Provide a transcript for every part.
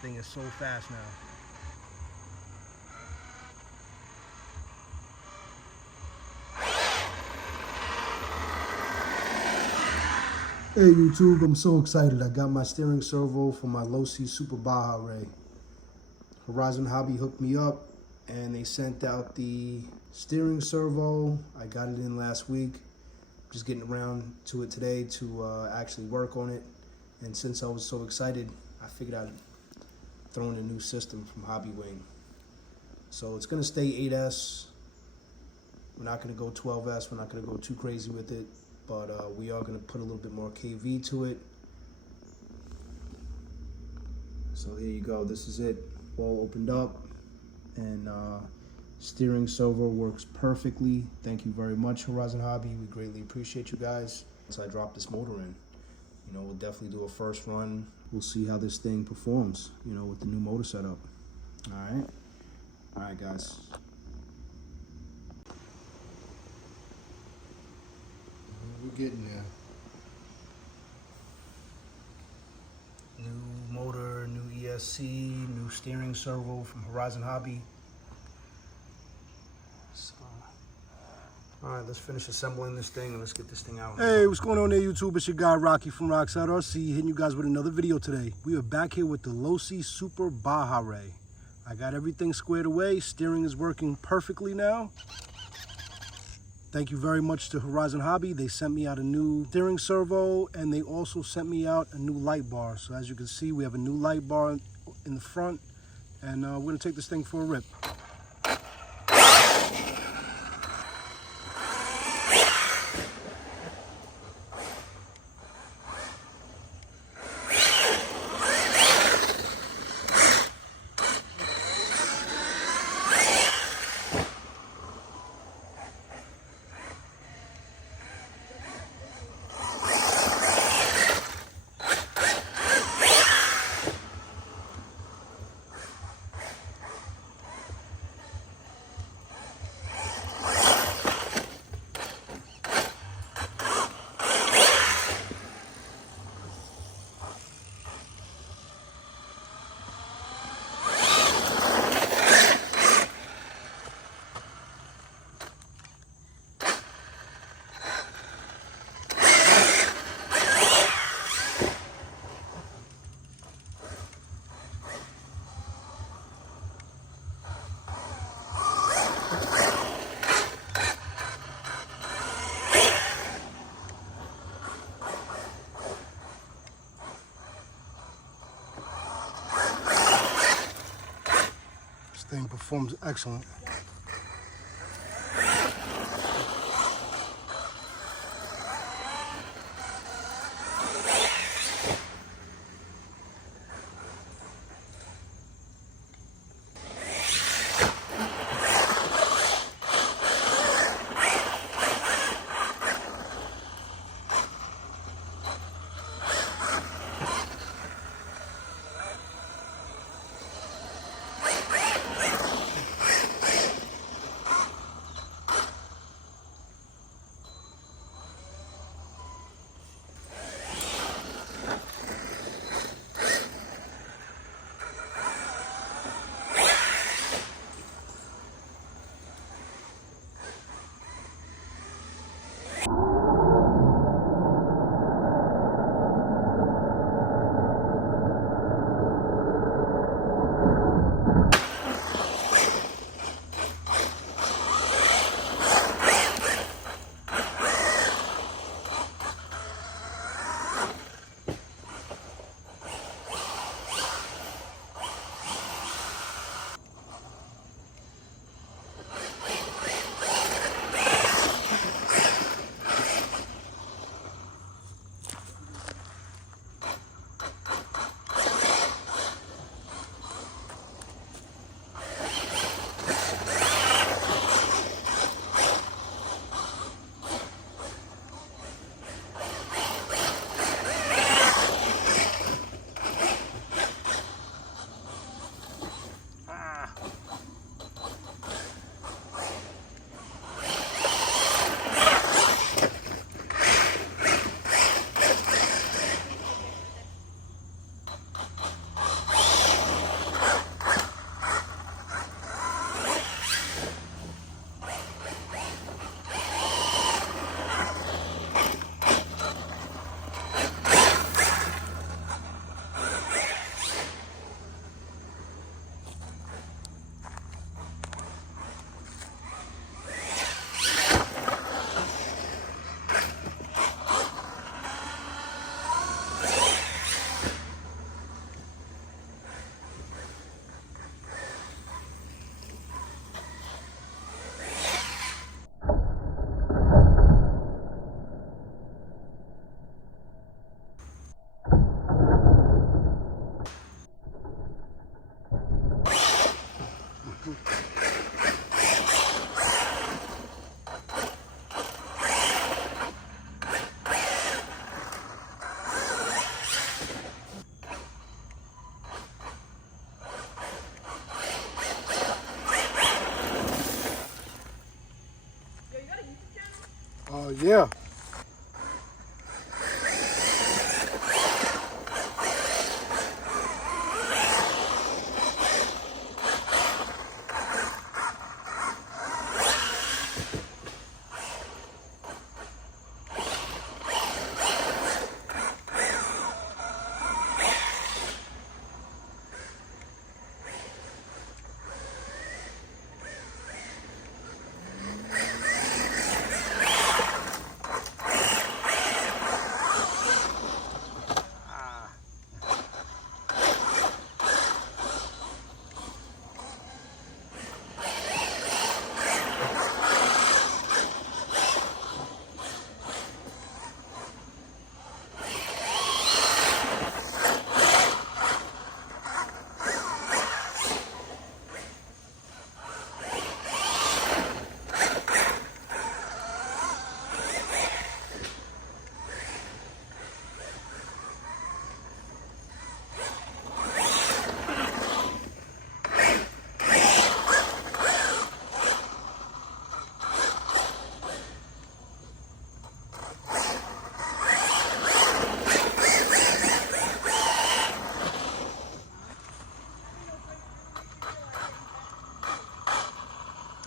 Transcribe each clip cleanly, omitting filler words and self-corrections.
thing is so fast now. Hey YouTube, I'm so excited. I got my steering servo for my Losi Super Baja Ray. Horizon Hobby hooked me up and they sent out the steering servo. I got it in last week. Just getting around to it today to actually work on it. And since I was so excited, I figured I'd throw in a new system from Hobby Wing. So it's gonna stay 8S. We're not gonna go 12S. We're not gonna go too crazy with it. But we are going to put a little bit more KV to it. So there you go. This is it. All opened up. And steering servo works perfectly. Thank you very much, Horizon Hobby. We greatly appreciate you guys. So I dropped this motor in. You know, we'll definitely do a first run. We'll see how this thing performs, you know, with the new motor setup. All right. All right, guys. We're getting there. New motor, new ESC, new steering servo from Horizon Hobby. So, all right, let's finish assembling this thing and let's get this thing out. Hey, what's going on there, YouTube? It's your guy Rocky from Rockside RC, hitting you guys with another video today. We are back here with the Losi Super Baja Ray. I got everything squared away. Steering is working perfectly now. Thank you very much to Horizon Hobby. They sent me out a new steering servo and they also sent me out a new light bar. So as you can see, we have a new light bar in the front and we're gonna take this thing for a rip. Thing performs excellent. Yeah.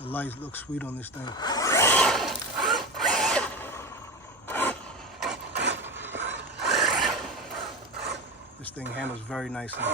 The lights look sweet on this thing. This thing handles very nicely.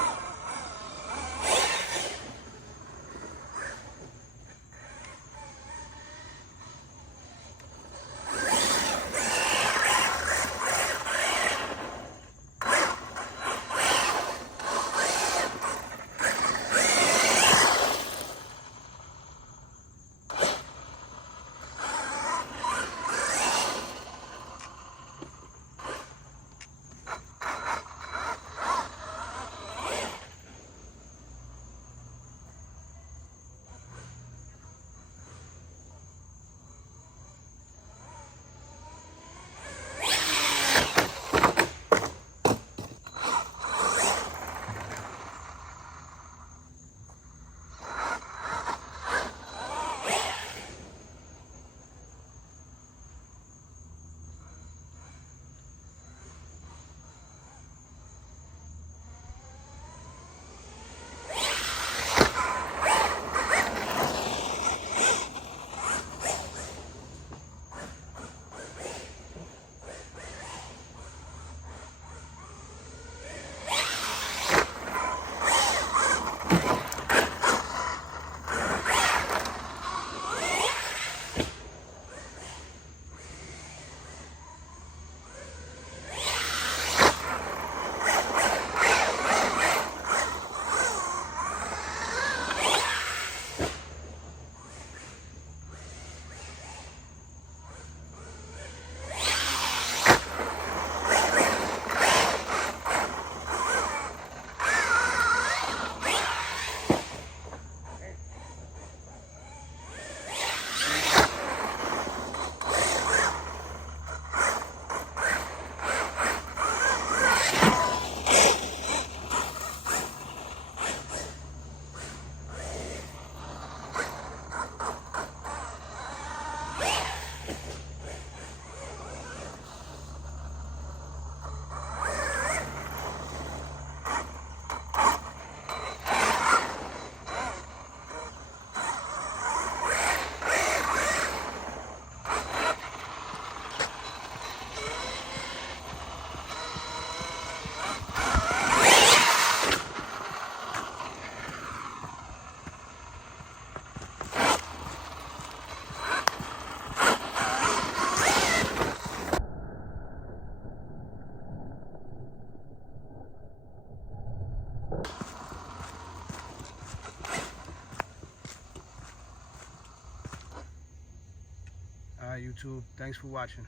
All right, YouTube, thanks for watching.